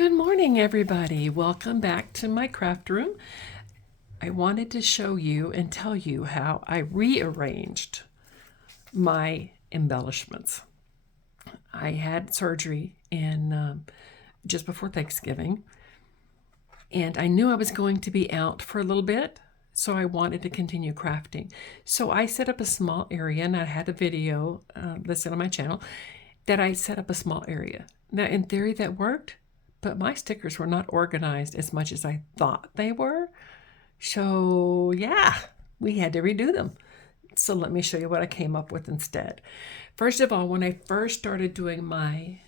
Good morning, everybody. Welcome back to my craft room. I wanted to show you and tell you how I rearranged my embellishments. I had surgery just before Thanksgiving, and I knew I was going to be out for a little bit, so I wanted to continue crafting. So I set up a small area, and I had a video listed on my channel that I set up a small area. Now, in theory, that worked. But my stickers were not organized as much as I thought they were. So yeah, we had to redo them. So let me show you what I came up with instead. First of all, when I first started doing my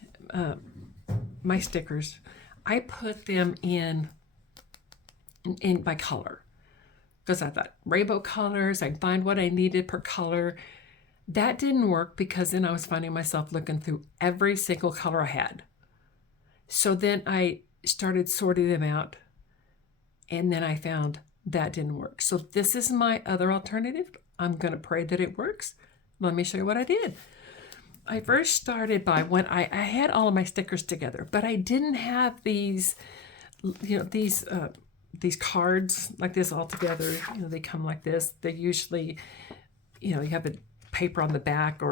stickers, I put them in by color. Because I thought rainbow colors, I'd find what I needed per color. That didn't work because then I was finding myself looking through every single color I had. So then I started sorting them out, and then I found that didn't work. So this is my other alternative. I'm going to pray that it works. Let me show you what I did. I first started by when I had all of my stickers together, but I didn't have these, these cards like this all together. They come like this. They usually, you have the paper on the back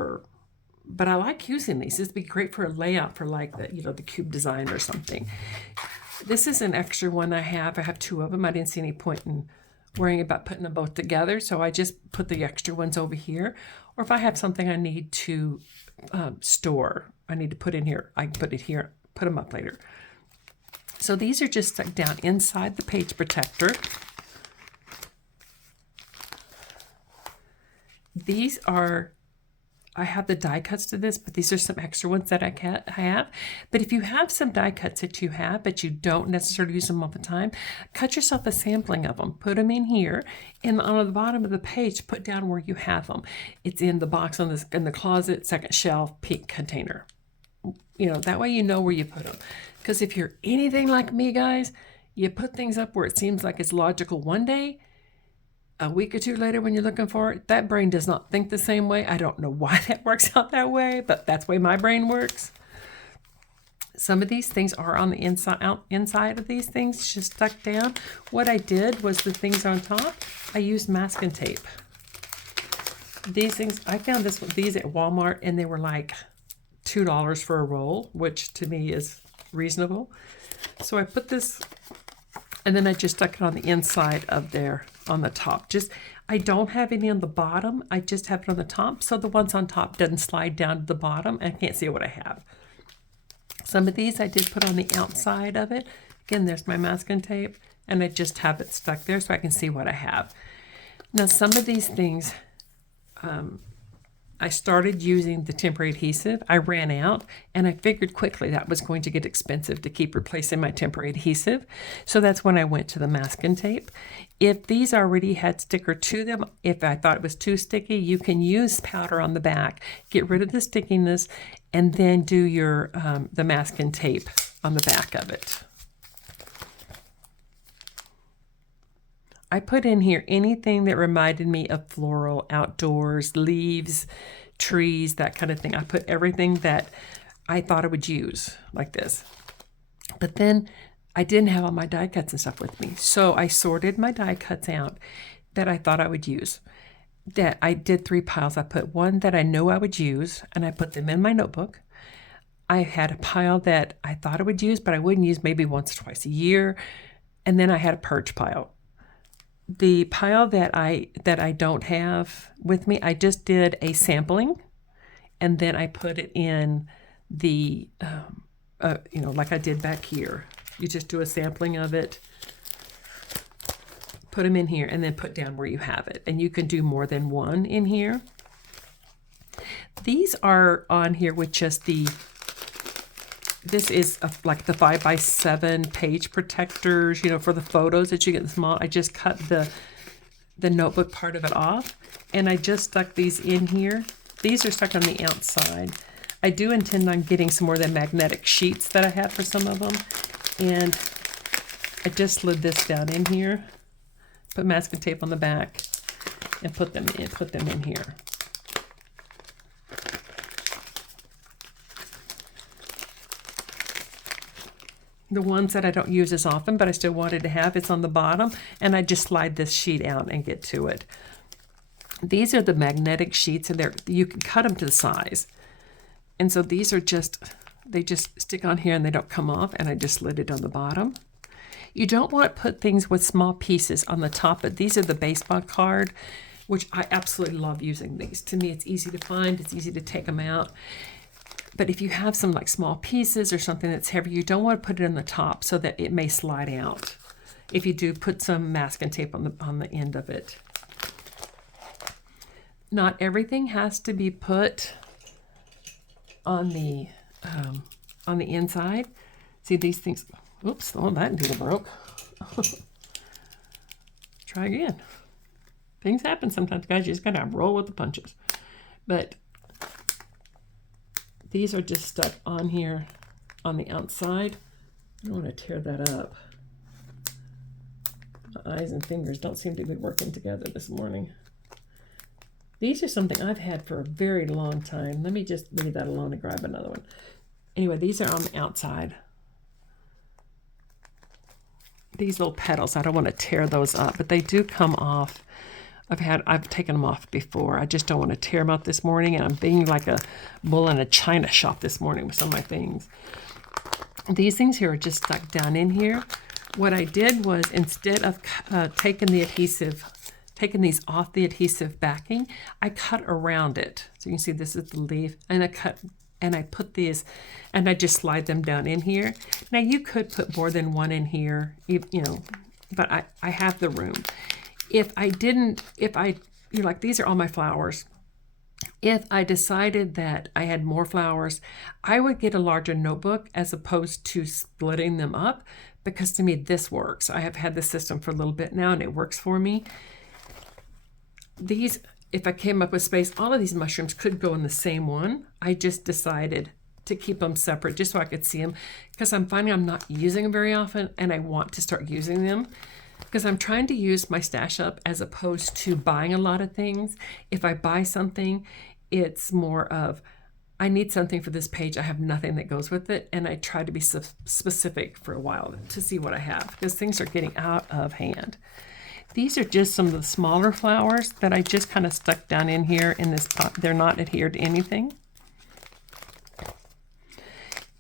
but I like using these. This would be great for a layout for like the cube design or something. This is an extra one I have. I have two of them. I didn't see any point in worrying about putting them both together, so I just put the extra ones over here. Or if I have something I need to store, I need to put in here, I can put it here, put them up later. So these are just stuck down inside the page protector. I have the die cuts to this, but these are some extra ones that I have. But if you have some die cuts that you have, but you don't necessarily use them all the time, cut yourself a sampling of them. Put them in here, and on the bottom of the page, put down where you have them. It's in the box in the closet, second shelf, pink container. That way you know where you put them. Because if you're anything like me, guys, you put things up where it seems like it's logical one day, a week or two later when you're looking for it, that brain does not think the same way. I don't know why that works out that way, but that's the way my brain works. Some of these things are on the inside of these things, just stuck down. What I did was the things on top, I used masking tape. These things, I found these at Walmart, and they were like $2 for a roll, which to me is reasonable. So I put this, and then I just stuck it on the inside of there, on the top. I don't have any on the bottom. I just have it on the top, so the ones on top doesn't slide down to the bottom, and I can't see what I have. Some of these I did put on the outside of it. Again, there's my masking tape, and I just have it stuck there so I can see what I have. Now, some of these things, I started using the temporary adhesive. I ran out, and I figured quickly that was going to get expensive to keep replacing my temporary adhesive. So that's when I went to the masking tape. If these already had sticker to them, if I thought it was too sticky, you can use powder on the back, get rid of the stickiness, and then do your the masking tape on the back of it. I put in here anything that reminded me of floral, outdoors, leaves, trees, that kind of thing. I put everything that I thought I would use like this. But then I didn't have all my die cuts and stuff with me. So I sorted my die cuts out that I thought I would use. That I did 3 piles. I put one that I know I would use, and I put them in my notebook. I had a pile that I thought I would use, but I wouldn't use maybe once or twice a year. And then I had a purge pile. The pile that I don't have with me, I just did a sampling, and then I put it in the, like I did back here. You just do a sampling of it, put them in here, and then put down where you have it. And you can do more than one in here. These are on here with just this is like the 5x7 page protectors, for the photos that you get in small. I just cut the notebook part of it off, and I just stuck these in here. These are stuck on the outside. I do intend on getting some more of the magnetic sheets that I have for some of them, and I just slid this down in here, put masking tape on the back, and put them in here. the ones that I don't use as often, but I still wanted to have, it's on the bottom, and I just slide this sheet out and get to it. These are the magnetic sheets, and you can cut them to the size. And so these are they just stick on here and they don't come off, and I just slid it on the bottom. You don't want to put things with small pieces on the top, but these are the baseball card, which I absolutely love using these. To me, it's easy to find, it's easy to take them out. But if you have some like small pieces or something that's heavy, you don't want to put it on the top so that it may slide out. If you do, put some masking tape on the end of it. Not everything has to be put on the inside. See these things? Oops! Oh, that needle broke. Try again. Things happen sometimes, guys. You just gotta roll with the punches. But these are just stuck on here on the outside. I don't want to tear that up. My eyes and fingers don't seem to be working together this morning. These are something I've had for a very long time. Let me just leave that alone and grab another one. Anyway, these are on the outside. These little petals, I don't want to tear those up, but they do come off. I've taken them off before. I just don't want to tear them up this morning, and I'm being like a bull in a china shop this morning with some of my things. These things here are just stuck down in here. What I did was, instead of taking these off the adhesive backing, I cut around it. So you can see this is the leaf, and I put these, and I just slide them down in here. Now you could put more than one in here, you know, but I have the room. If like these are all my flowers. If I decided that I had more flowers, I would get a larger notebook as opposed to splitting them up, because to me this works. I have had this system for a little bit now and it works for me. These, if I came up with space, all of these mushrooms could go in the same one. I just decided to keep them separate just so I could see them, because I'm finding I'm not using them very often and I want to start using them. Because I'm trying to use my stash up as opposed to buying a lot of things. If I buy something, it's more of, I need something for this page. I have nothing that goes with it. And I try to be specific for a while to see what I have, because things are getting out of hand. These are just some of the smaller flowers that I just kind of stuck down in here in this pot. They're not adhered to anything.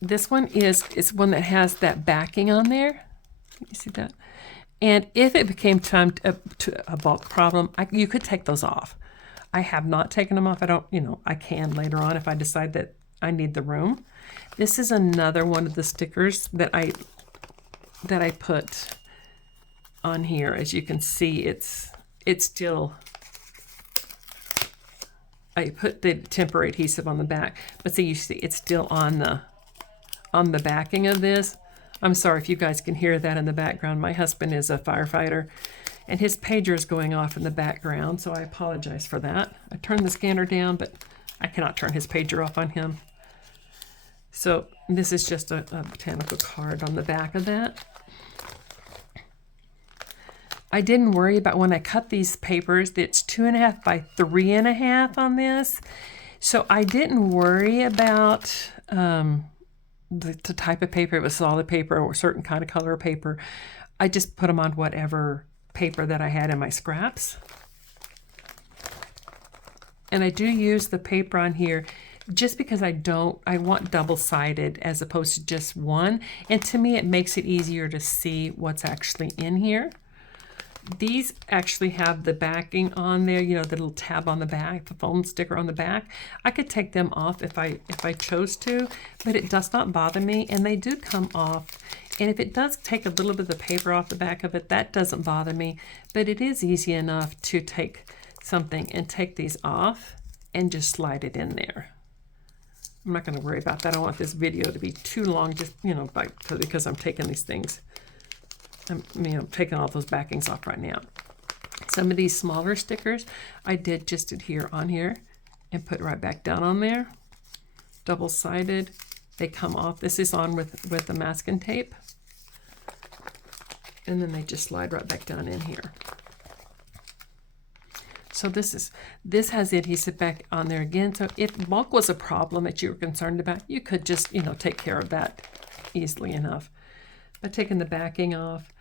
This one is one that has that backing on there. You see that? And if it became time to a bulk problem, you could take those off. I have not taken them off. I can later on if I decide that I need the room. This is another one of the stickers that I put on here. As you can see, it's still, I put the temporary adhesive on the back, but see, you see it's still on the backing of this. I'm sorry if you guys can hear that in the background. My husband is a firefighter and his pager is going off in the background, so I apologize for that. I turned the scanner down, but I cannot turn his pager off on him. So this is just a botanical card on the back of that. I didn't worry about when I cut these papers, it's 2.5 by 3.5 on this. So I didn't worry about the type of paper. It was solid paper or a certain kind of color of paper. I just put them on whatever paper that I had in my scraps. And I do use the paper on here just because I want double-sided as opposed to just one. And to me, it makes it easier to see what's actually in here. These actually have the backing on there, you know, the little tab on the back, the foam sticker on the back. I could take them off if I chose to, but it does not bother me, and they do come off. And if it does take a little bit of the paper off the back of it, that doesn't bother me, but it is easy enough to take something and take these off and just slide it in there. I'm not going to worry about that. I don't want this video to be too long, just, you know, because I'm taking these things. I'm taking all those backings off right now. Some of these smaller stickers, I did just adhere on here and put right back down on there. Double-sided. They come off. This is on with the masking tape. And then they just slide right back down in here. So this has the adhesive back on there again. So if bulk was a problem that you were concerned about, you could just, you know, take care of that easily enough. I've taken the backing off.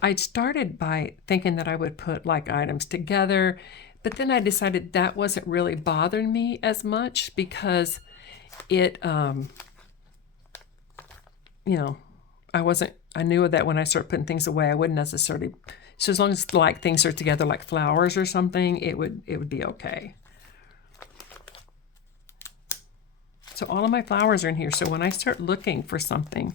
I started by thinking that I would put like items together, but then I decided that wasn't really bothering me as much because it, you know, I knew that when I start putting things away, I wouldn't necessarily, so as long as like things are together like flowers or something, it would be okay. So all of my flowers are in here. So when I start looking for something,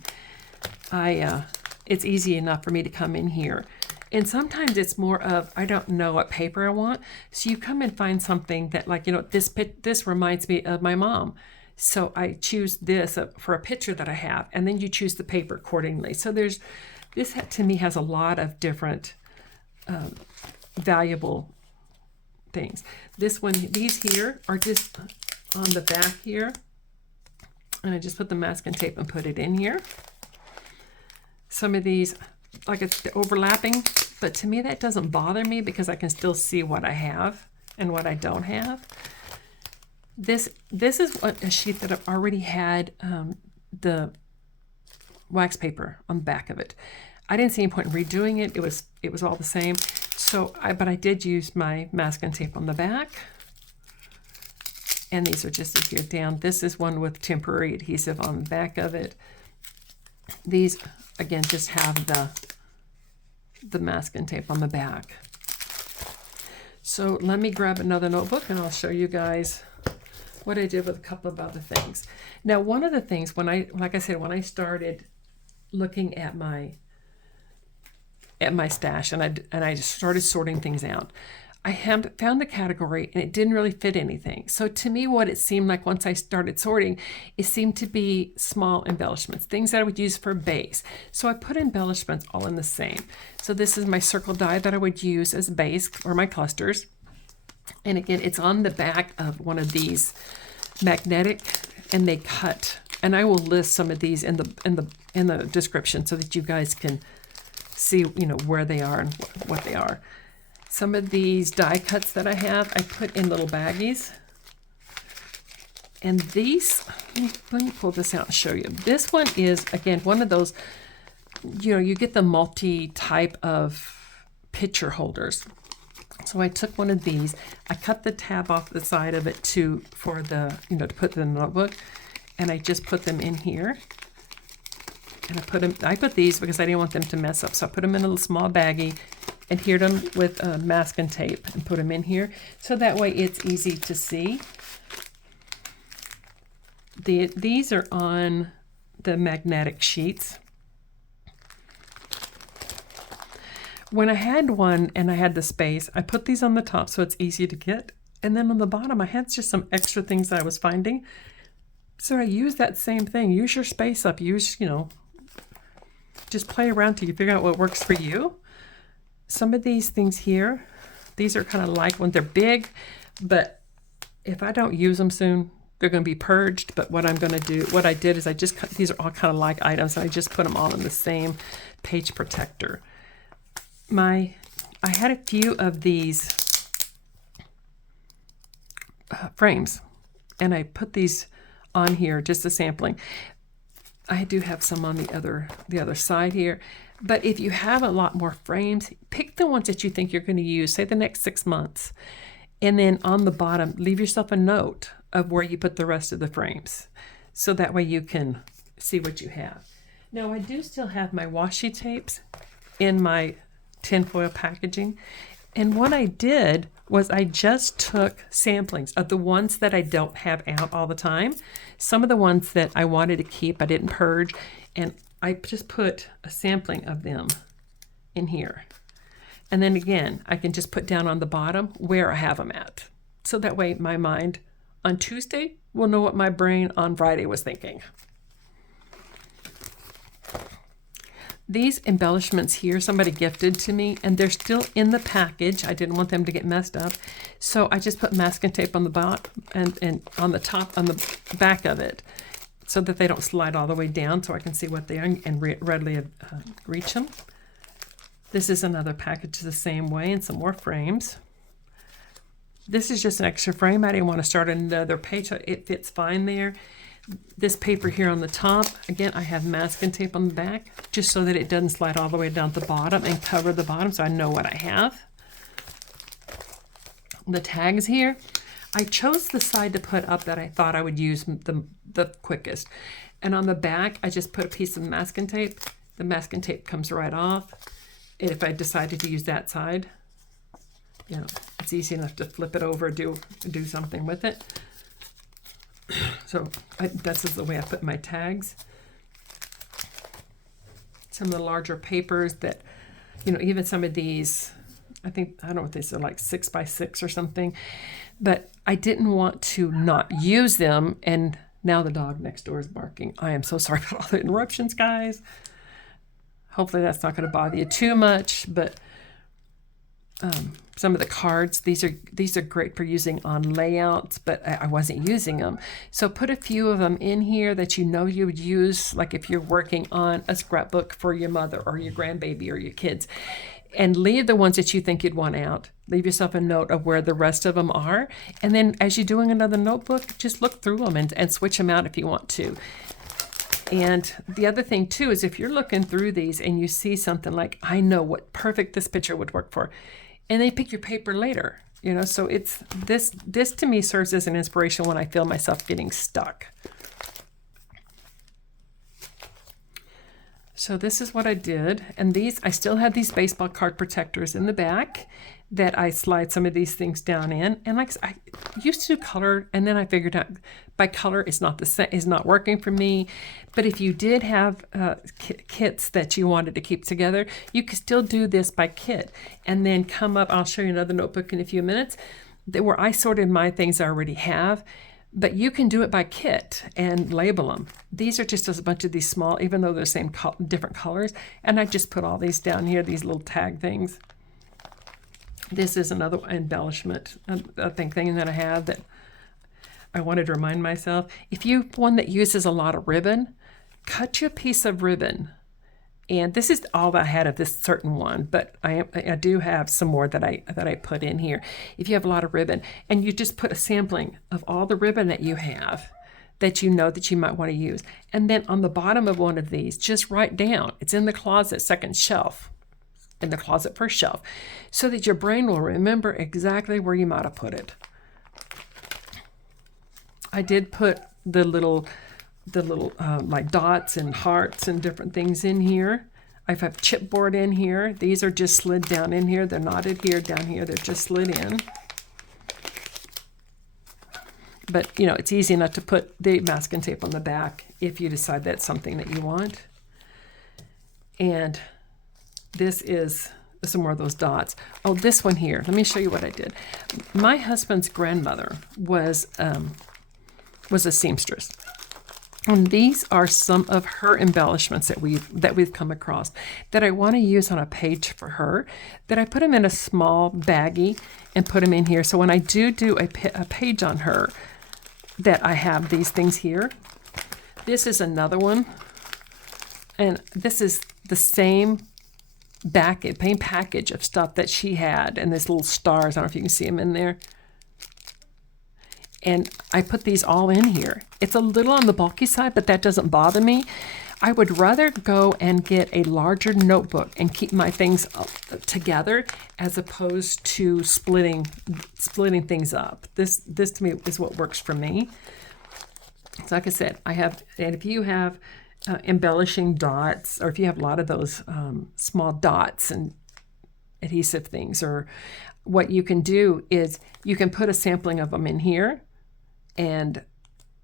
it's easy enough for me to come in here. And sometimes it's more of, I don't know what paper I want. So you come and find something that like, this reminds me of my mom. So I choose this for a picture that I have, and then you choose the paper accordingly. So this to me has a lot of different valuable things. These here are just on the back here. And I just put the masking tape and put it in here. Some of these, like it's overlapping, but to me that doesn't bother me because I can still see what I have and what I don't have. This is a sheet that I've already had the wax paper on the back of it. I didn't see any point in redoing it. It was all the same. So but I did use my masking tape on the back. And these are just adhered down. This is one with temporary adhesive on the back of it. These, again, just have the masking tape on the back. So let me grab another notebook and I'll show you guys what I did with a couple of other things. Now, one of the things like I said, when I started looking at my stash and I just started sorting things out, I found the category and it didn't really fit anything. So to me, what it seemed like once I started sorting, it seemed to be small embellishments, things that I would use for base. So I put embellishments all in the same. So this is my circle die that I would use as base or my clusters. And again, it's on the back of one of these magnetic, and they cut. And I will list some of these in the description so that you guys can see, where they are and what they are. Some of these die cuts that I have, I put in little baggies. And these, let me pull this out and show you. This one is, again, one of those, you get the multi-type of picture holders. So I took one of these, I cut the tab off the side of it to put in the notebook, and I just put them in here. And I put these because I didn't want them to mess up. So I put them in a little small baggie, adhered them with masking tape and put them in here. So that way it's easy to see. These are on the magnetic sheets. When I had one and I had the space, I put these on the top so it's easy to get. And then on the bottom, I had just some extra things that I was finding. So I used that same thing. Use your space up. Just play around till you figure out what works for you. Some of these things here, these are kind of like when they're big, but if I don't use them soon, they're going to be purged. But what I did is I just cut, these are all kind of like items, and I just put them all in the same page protector. I had a few of these frames, and I put these on here, just a sampling. I do have some on the other side here. But if you have a lot more frames, pick the ones that you think you're going to use, say the next 6 months. And then on the bottom, leave yourself a note of where you put the rest of the frames. So that way you can see what you have. Now, I do still have my washi tapes in my tinfoil packaging. And what I did was I just took samplings of the ones that I don't have out all the time. Some of the ones that I wanted to keep, I didn't purge, and I just put a sampling of them in here. And then again, I can just put down on the bottom where I have them at. So that way my mind on Tuesday will know what my brain on Friday was thinking. These embellishments here, somebody gifted to me, and they're still in the package. I didn't want them to get messed up. So I just put masking tape on the bottom and on the top, on the back of it, so that they don't slide all the way down, so I can see what they are and readily reach them. This is another package the same way, and some more frames. This is just an extra frame. I didn't want to start another page. So it fits fine there. This paper here on the top, again, I have masking tape on the back just so that it doesn't slide all the way down to the bottom and cover the bottom so I know what I have. The tags here, I chose the side to put up that I thought I would use the quickest. And on the back, I just put a piece of masking tape. The masking tape comes right off. And if I decided to use that side, you know, it's easy enough to flip it over, do something with it. So that's just the way I put my tags. Some of the larger papers that, you know, even some of these, I don't know what these are, like 6 by 6 or something, but I didn't want to not use them. And now the dog next door is barking. I am so sorry about all the interruptions, guys. Hopefully that's not going to bother you too much, but some of the cards, these are great for using on layouts, but I wasn't using them. So put a few of them in here that you know you would use, like if you're working on a scrapbook for your mother or your grandbaby or your kids, and leave the ones that you think you'd want out. Leave yourself a note of where the rest of them are. And then as you're doing another notebook, just look through them and switch them out if you want to. And the other thing too is if you're looking through these and you see something like, I know what perfect this picture would work for, and they pick your paper later, you know, so it's this to me serves as an inspiration when I feel myself getting stuck. So this is what I did, and these, I still had these baseball card protectors in the back that I slide some of these things down in. And like I used to do color, and then I figured out by color is not working for me. But if you did have kits that you wanted to keep together, you could still do this by kit, and then come up. I'll show you another notebook in a few minutes where I sorted my things I already have. But you can do it by kit and label them. These are just a bunch of these small, even though they're the same different colors. And I just put all these down here, these little tag things. This is another embellishment, thing that I have that I wanted to remind myself. If you one that uses a lot of ribbon, cut you a piece of ribbon. And this is all that I had of this certain one, but I do have some more that I put in here. If you have a lot of ribbon, and you just put a sampling of all the ribbon that you have that you know that you might want to use. And then on the bottom of one of these, just write down, it's in the closet, second shelf, in the closet first shelf, so that your brain will remember exactly where you might have put it. I did put the little like dots and hearts and different things in here. I have chipboard in here. These are just slid down in here. They're not adhered down here. They're just slid in. But, you know, it's easy enough to put the masking tape on the back if you decide that's something that you want. And this is some more of those dots. Oh, this one here. Let me show you what I did. My husband's grandmother was a seamstress. And these are some of her embellishments that we've come across that I want to use on a page for her, that I put them in a small baggie and put them in here. So when I do a page on her, that I have these things here. This is another one. And this is the same package of stuff that she had, and this little stars. I don't know if you can see them in there. And I put these all in here. It's a little on the bulky side, but that doesn't bother me. I would rather go and get a larger notebook and keep my things together as opposed to splitting things up. This to me is what works for me. So like I said, and if you have embellishing dots, or if you have a lot of those small dots and adhesive things, or what you can do is you can put a sampling of them in here and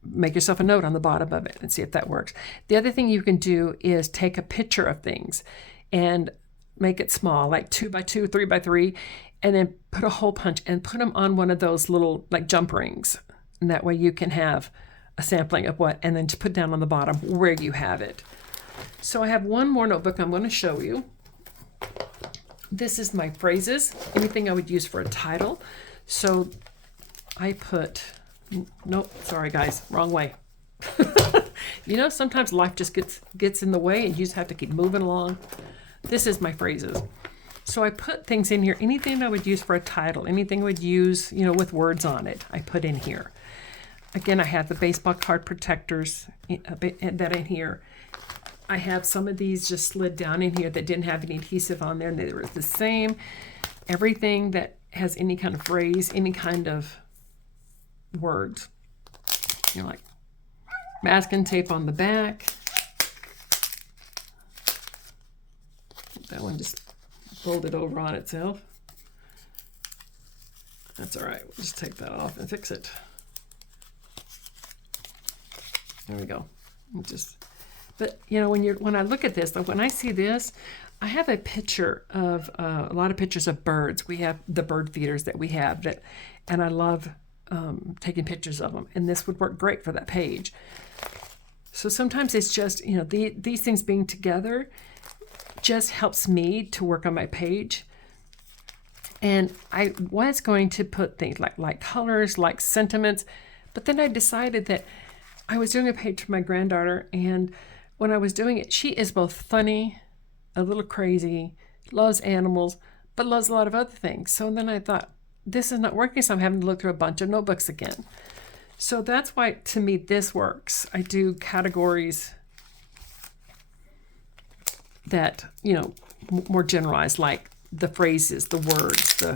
make yourself a note on the bottom of it and see if that works. The other thing you can do is take a picture of things and make it small, like 2 by 2, 3 by 3, and then put a hole punch and put them on one of those little like jump rings. And that way you can have a sampling of what, and then just put down on the bottom where you have it. So I have one more notebook I'm going to show you. This is my phrases, anything I would use for a title. So I put, nope, sorry guys, wrong way. You know, sometimes life just gets in the way and you just have to keep moving along. This is my phrases. So I put things in here, anything I would use for a title, anything I would use, you know, with words on it, I put in here. Again, I have the baseball card protectors that in here. I have some of these just slid down in here that didn't have any adhesive on there, and they were the same. Everything that has any kind of phrase, any kind of words, you know, like masking tape on the back. That one just folded over on itself. That's all right. We'll just take that off and fix it. There we go. But you know, when I look at this, when I see this, I have a picture of a lot of pictures of birds. We have the bird feeders that we have and I love taking pictures of them. And this would work great for that page. So sometimes it's just, you know, these things being together just helps me to work on my page. And I was going to put things like colors, like sentiments, but then I decided that I was doing a page for my granddaughter, and when I was doing it, she is both funny, a little crazy, loves animals, but loves a lot of other things. So then I thought, this is not working, so I'm having to look through a bunch of notebooks again. So that's why, to me, this works. I do categories that, you know, more generalized, like the phrases, the words, the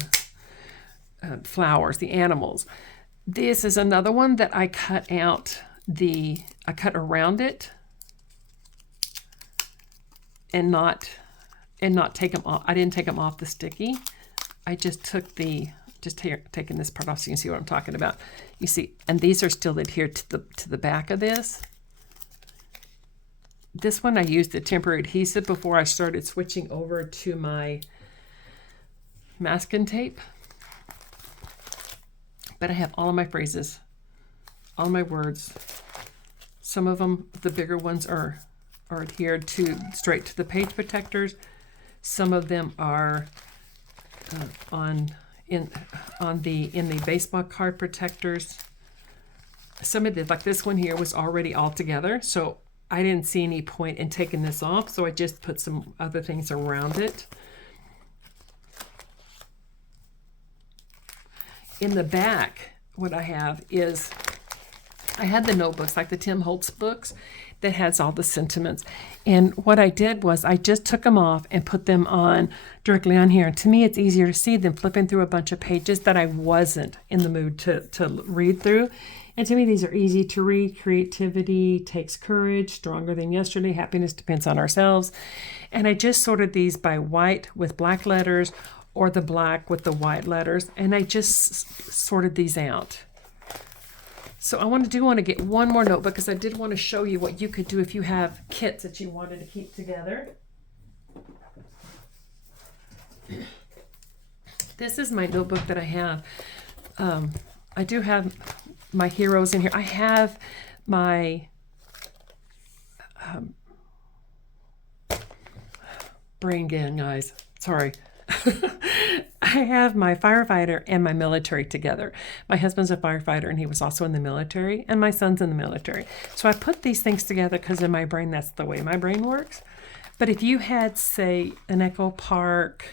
flowers, the animals. This is another one that I cut out I cut around it and not take them off. I didn't take them off the sticky. I just took taking this part off so you can see what I'm talking about. You see, and these are still adhered to the back of this. This one I used the temporary adhesive before I started switching over to my masking tape. But I have all of my phrases, all my words. Some of them, the bigger ones, are adhered straight to the page protectors. Some of them are in the baseball card protectors. Some of like this one here was already all together, so I didn't see any point in taking this off, so I just put some other things around it. In the back, what I have is, I had the notebooks, like the Tim Holtz books, that has all the sentiments. And what I did was I just took them off and put them on directly on here. And to me, it's easier to see than flipping through a bunch of pages that I wasn't in the mood to read through. And to me, these are easy to read. Creativity takes courage, stronger than yesterday. Happiness depends on ourselves. And I just sorted these by white with black letters, or the black with the white letters. And I just sorted these out. So I want to get one more notebook, because I did want to show you what you could do if you have kits that you wanted to keep together. This is my notebook that I have. I do have my heroes in here. I have my brain gang, guys. Sorry. I have my firefighter and my military together. My husband's a firefighter, and he was also in the military, and my son's in the military. So I put these things together because in my brain, that's the way my brain works. But if you had, say, an Echo Park,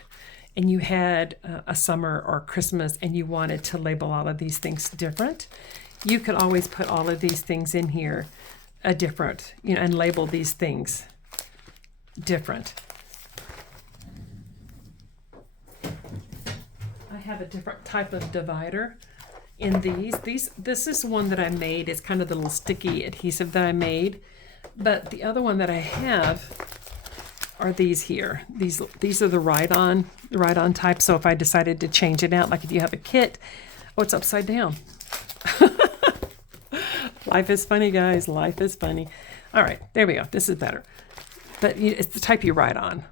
and you had a summer or Christmas, and you wanted to label all of these things different, you could always put all of these things in here different, you know, and label these things different. I have a different type of divider in these. This is one that I made. It's kind of the little sticky adhesive that I made. But the other one that I have are these here. These are the ride-on type. So if I decided to change it out, like if you have a kit, oh, it's upside down. Life is funny, guys. Life is funny. All right, there we go. This is better. But it's the type you write on.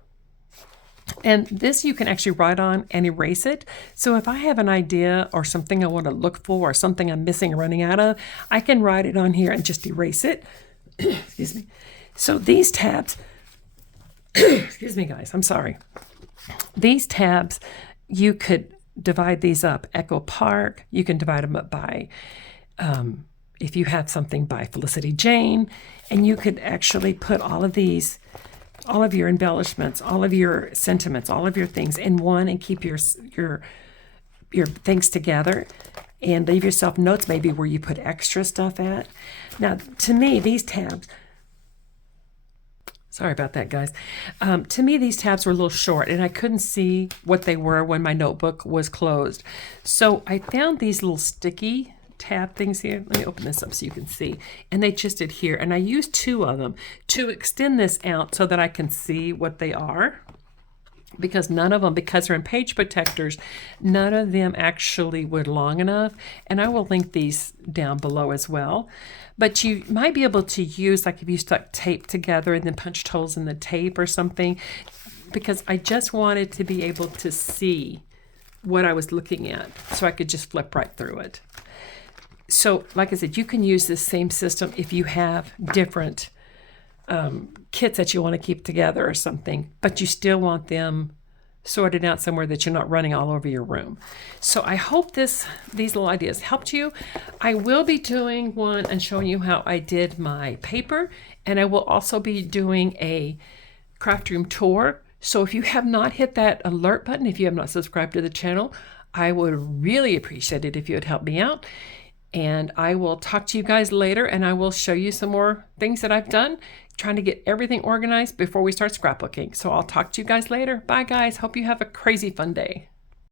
And this you can actually write on and erase it. So if I have an idea or something I want to look for, or something I'm missing or running out of, I can write it on here and just erase it. Excuse me. So these tabs, excuse me, guys, I'm sorry. These tabs, you could divide these up. Echo Park, you can divide them up by, if you have something by Felicity Jane, and you could actually put all of these, all of your embellishments, all of your sentiments, all of your things in one, and keep your things together. and leave yourself notes maybe where you put extra stuff at. Now, to me, these tabs, sorry about that, guys. To me, these tabs were a little short, and I couldn't see what they were when my notebook was closed. So I found these little sticky tab things here. Let me open this up so you can see. And they just adhere. And I used 2 of them to extend this out so that I can see what they are. Because none of them, because they're in page protectors, none of them actually were long enough. And I will link these down below as well. But you might be able to use, like if you stuck tape together and then punched holes in the tape or something, because I just wanted to be able to see what I was looking at so I could just flip right through it. So like I said, you can use this same system if you have different kits that you want to keep together or something, but you still want them sorted out somewhere that you're not running all over your room. So I hope these little ideas helped you. I will be doing one and showing you how I did my paper, and I will also be doing a craft room tour. So if you have not hit that alert button, if you have not subscribed to the channel, I would really appreciate it if you would help me out. And I will talk to you guys later, and I will show you some more things that I've done, trying to get everything organized before we start scrapbooking. So I'll talk to you guys later. Bye, guys. Hope you have a crazy fun day.